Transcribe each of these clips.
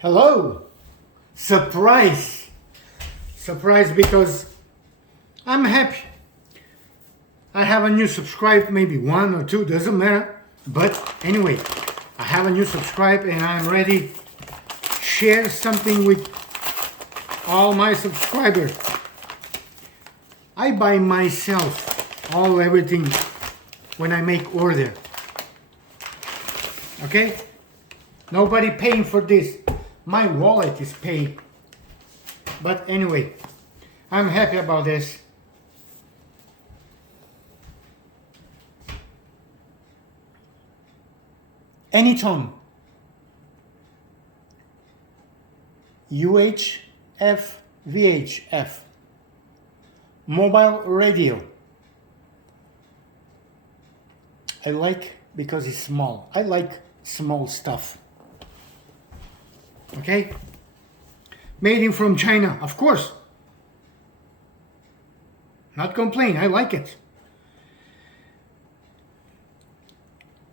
Hello! Surprise! Surprise because I'm happy. I have a new subscribe, maybe one or two, doesn't matter. But anyway, I have a new subscribe and I'm ready to share something with all my subscribers. I buy myself everything when I make order. Okay? Nobody paying for this. My wallet is paid. But anyway, I'm happy about this. ANY TONE UHF VHF mobile radio. I like because it's small. I like small stuff. Okay? Made in from China, of course. Not complain, I like it.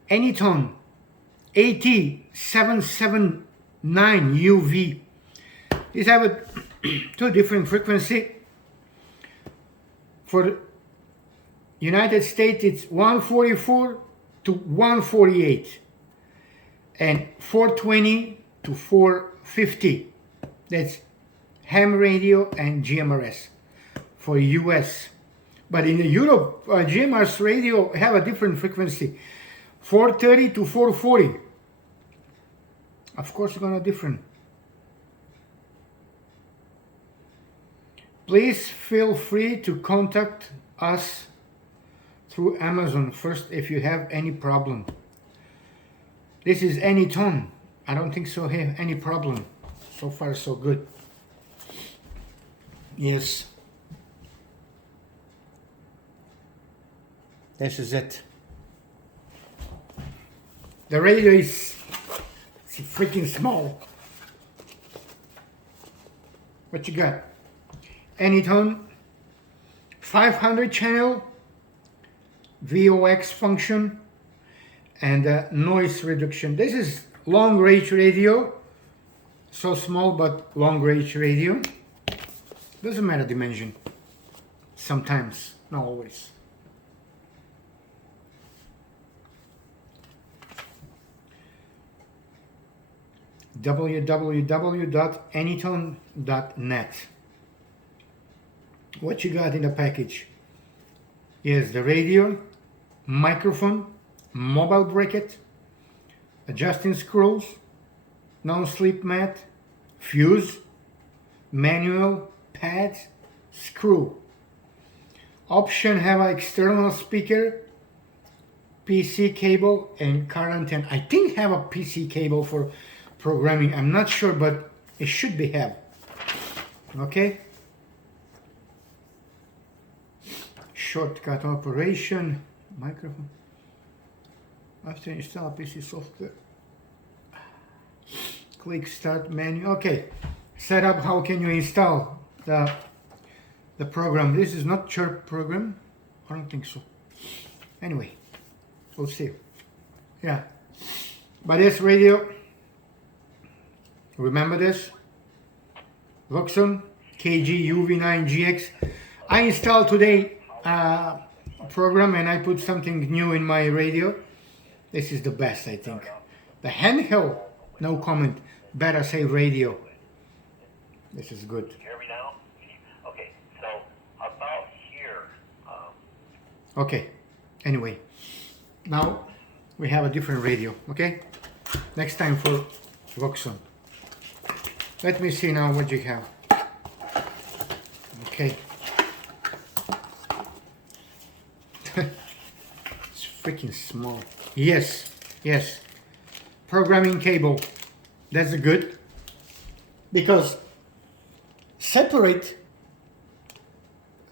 ANY TONE AT-779 UV. These have two different frequency. For the United States, it's 144 to 148 and 420 to 450. That's ham radio and GMRS for US. But in Europe, GMRS radio have a different frequency, 430 to 440. Of course, it's gonna different. Please feel free to contact us through Amazon first if you have any problem. This is ANY TONE. I don't think so have any problem. So far so good. Yes. This is it. The radio is freaking small. What you got? ANY TONE 500 channel VOX function and noise reduction. This is long range radio, so small but long range radio. Doesn't matter dimension, sometimes, not always. www.anytone.net. What you got in the package? Yes, the radio, microphone, mobile bracket, adjusting screws, non-slip mat, fuse, manual, pads, screw. Option have an external speaker, PC cable, and car antenna. I think have a PC cable for programming. I'm not sure, but it should be have. Okay. Shortcut operation, microphone. After install PC software, click start menu. Okay, setup. How can you install the program? This is not Chirp program. I don't think so. Anyway, we'll see. Yeah, but this radio. Remember this? Voxon KG UV9GX. I installed today a program and I put something new in my radio. This is the best, I think. The handheld, no comment. Better say radio. This is good. Can you hear me now? Okay, so about here. Okay, anyway. Now we have a different radio, okay? Next time for Voxon. Let me see now what you have. Okay. It's freaking small. Yes, yes. Programming cable. That's good. Because separate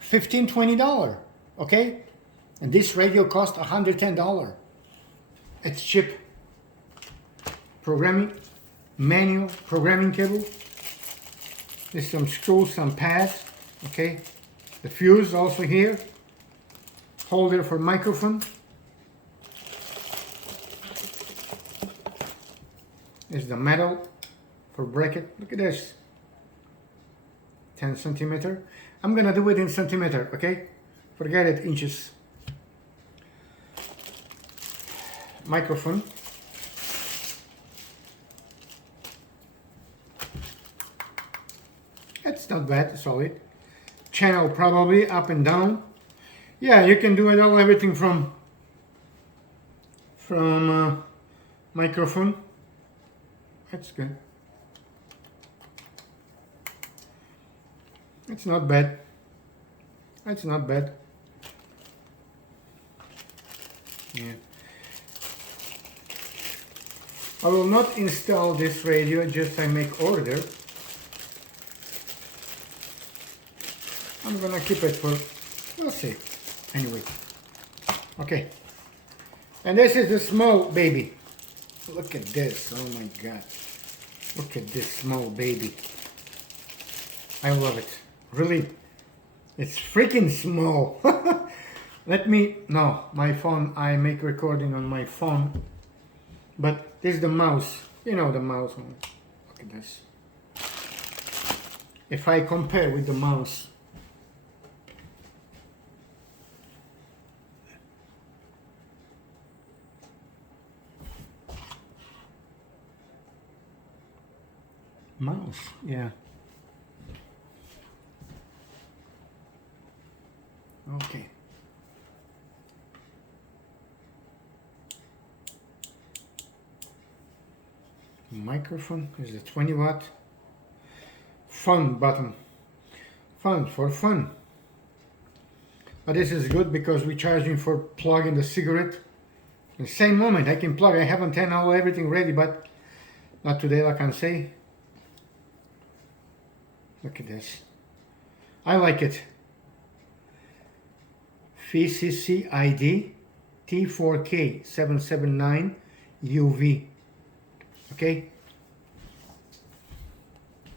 $15–20. Okay? And this radio cost $110. It's cheap. Programming, manual, programming cable. There's some screws, some pads. Okay? The fuse also here. Holder for microphone. There's the metal for bracket. Look at this, 10 centimeter. I'm gonna do it in centimeter, okay? Forget it, inches. Microphone. It's not bad, solid. Channel probably up and down. Yeah, you can do it all, everything from microphone. That's good. It's not bad. That's not bad. Yeah. I will not install this radio, just I make order. I'm gonna keep it for, we'll see. Anyway. Okay. And this is the small baby. Look at this, oh my god. Look at this small baby. I love it. Really, it's freaking small. Let me, no, my phone, I make recording on my phone. But this is the mouse. You know the mouse. Look at this. If I compare with the mouse. Mouse, yeah. Okay. Microphone is a 20 watt. Fun button. Fun for fun. But this is good because we're charging for plugging the cigarette. In the same moment I can plug. I have antenna, all everything ready, but not today, like I can say. Look at this. I like it. VCC ID T4K779 UV. Okay?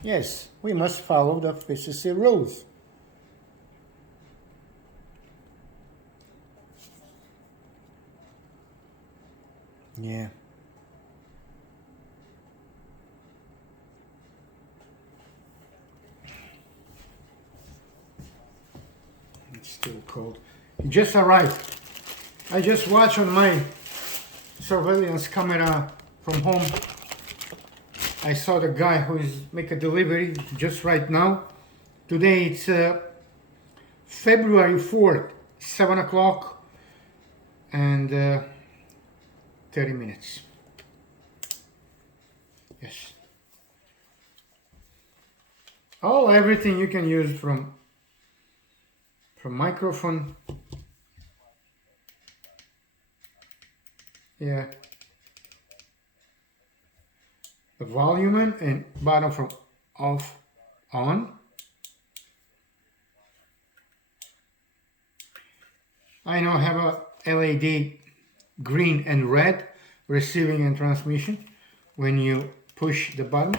Yes, we must follow the VCC rules. Yeah. It's still cold. He just arrived. I just watched on my surveillance camera from home. I saw the guy who is make a delivery just right now. Today it's February 4th, 7 o'clock and 30 minutes. Yes. Oh, everything you can use from microphone. Yeah. The volume and bottom from off on. I now have a LED green and red receiving and transmission when you push the button.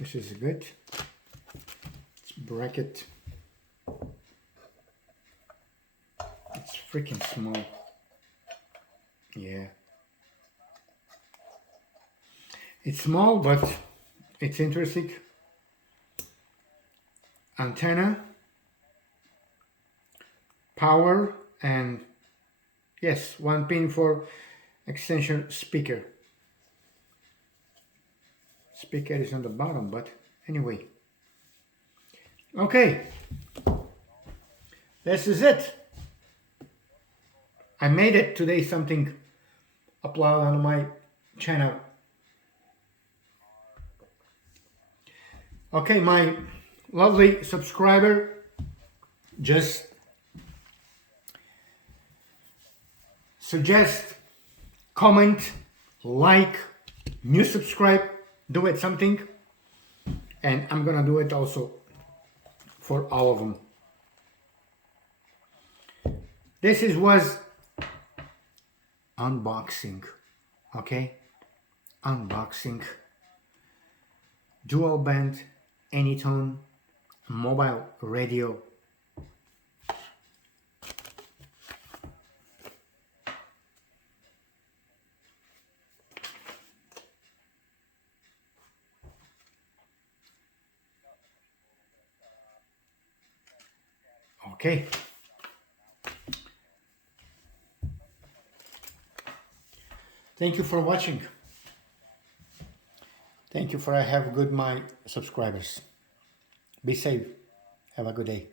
This is good. It's bracket. It's freaking small. Yeah. It's small, but it's interesting. Antenna, power, and yes, one pin for extension speaker. Speaker is on the bottom, but anyway. Okay. This is it. I made it today, something upload on my channel. Okay, my lovely subscriber, just suggest, comment, like, new subscribe, do it something, and I'm gonna do it also for all of them. This was unboxing, okay? Unboxing dual band ANY TONE mobile radio Okay. Thank you for watching. Thank you for I have good my subscribers. Be safe. Have a good day.